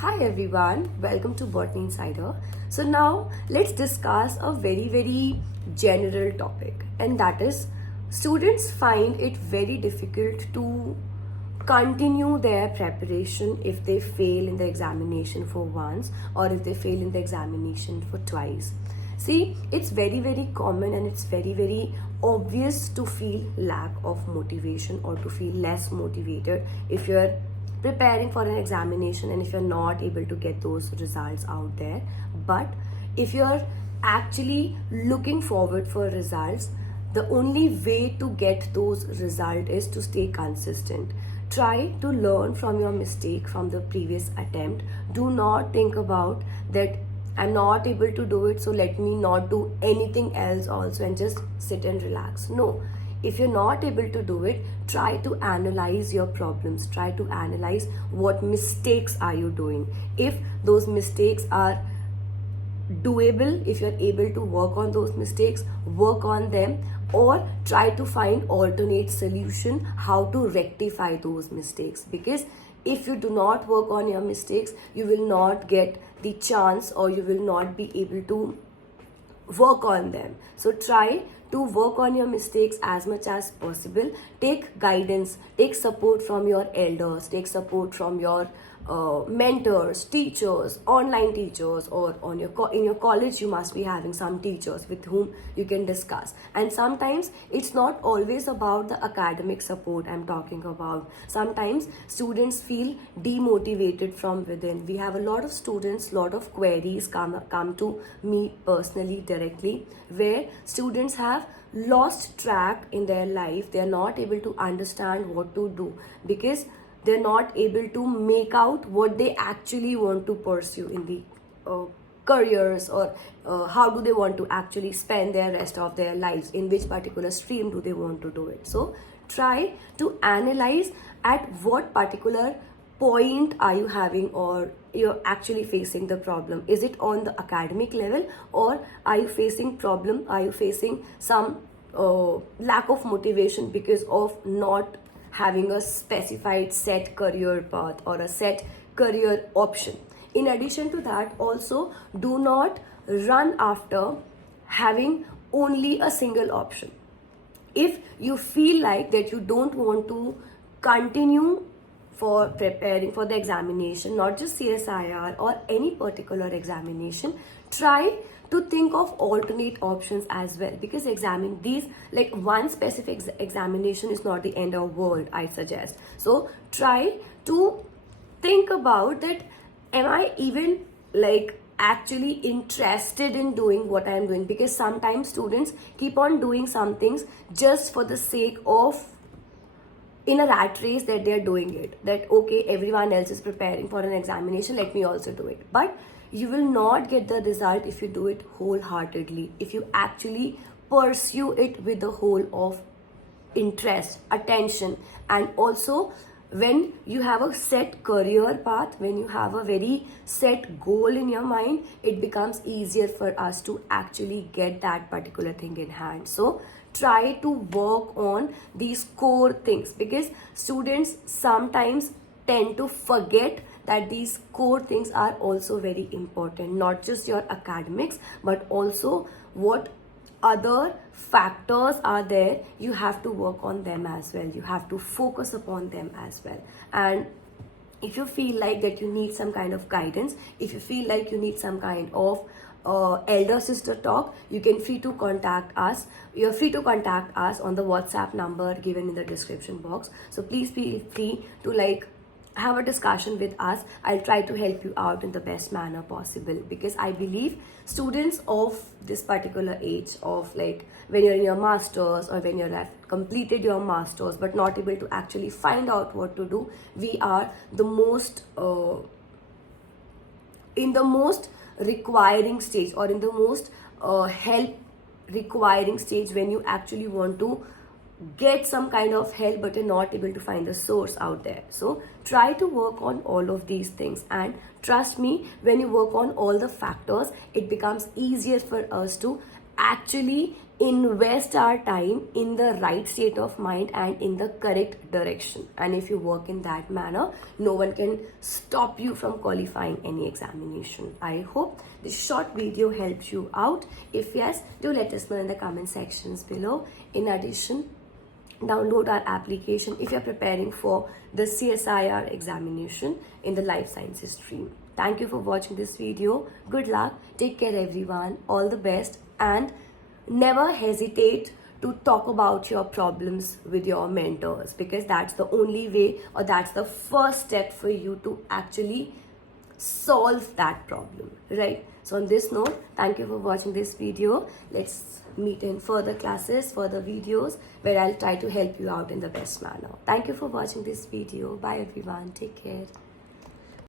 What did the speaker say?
Hi everyone, welcome to Botany Insider. So now let's discuss a very general topic, and that is students find it very difficult to continue their preparation if they fail in the examination for once or if they fail in the examination for twice. See, it's very common and it's very obvious to feel lack of motivation or to feel less motivated if you're preparing for an examination and if you're not able to get those results out there. But if you're actually looking forward for results, the only way to get those results is to stay consistent. Try to learn from your mistake from the previous attempt. Do not think about that I'm not able to do it, so let me not do anything else also and just sit and relax. No, if you're not able to do it, try to analyze your problems. Try to analyze what mistakes are you doing. If those mistakes are doable, if you're able to work on those mistakes, work on them, or try to find alternate solution how to rectify those mistakes. Because if you do not work on your mistakes, you will not get the chance or you will not be able to work on them. So try to work on your mistakes as much as possible. Take guidance, take support from your elders, take support from your mentors, teachers, online teachers, or on your in your college you must be having some teachers with whom you can discuss. And sometimes it's not always about the academic support I'm talking about. Sometimes students feel demotivated from within. We have a lot of students, lot of queries come to me personally directly, where students have lost track in their life. They are not able to understand what to do because they're not able to make out what they actually want to pursue in the careers, or how do they want to actually spend their rest of their lives, in which particular stream do they want to do it. So try to analyze at what particular point are you having or you're actually facing the problem. Is it on the academic level, or are you facing some lack of motivation because of not having a specified set career path or a set career option? In addition to that, also do not run after having only a single option. If you feel like that you don't want to continue for preparing for the examination, not just CSIR or any particular examination, try to think of alternate options as well, because examine these, like one specific examination is not the end of world, I suggest. So try to think about that, am I even like actually interested in doing what I am doing? Because sometimes students keep on doing some things just for the sake of, in a rat race, that they're doing it, that okay, everyone else is preparing for an examination, let me also do it. But you will not get the result if you do it wholeheartedly, if you actually pursue it with the whole of interest, attention. And also, when you have a set career path, when you have a very set goal in your mind, it becomes easier for us to actually get that particular thing in hand. So try to work on these core things, because students sometimes tend to forget that these core things are also very important, not just your academics but also what other factors are there. You have to work on them as well, you have to focus upon them as well. And if you feel like that you need some kind of guidance, if you feel like you need some kind of elder sister talk, you can free to contact us. You're free to contact us on the WhatsApp number given in the description box. So please feel free to have a discussion with us. I'll try to help you out in the best manner possible, because I believe students of this particular age, of when you're in your masters or when you're completed your masters but not able to actually find out what to do, we are the most in the most requiring stage, or in the most help requiring stage, when you actually want to get some kind of help but you're not able to find the source out there. So try to work on all of these things, and trust me, when you work on all the factors, it becomes easier for us to actually invest our time in the right state of mind and in the correct direction. And if you work in that manner, no one can stop you from qualifying any examination. I hope this short video helped you out. If yes, do let us know in the comment sections below. In addition, download our application if you're preparing for the CSIR examination in the life sciences stream. Thank you for watching this video. Good luck. Take care everyone. All the best. And never hesitate to talk about your problems with your mentors, because that's the only way, or that's the first step for you to actually solve that problem, right? So on this note, thank you for watching this video. Let's meet in further classes, further videos, where I'll try to help you out in the best manner. Thank you for watching this video. Bye everyone. Take care.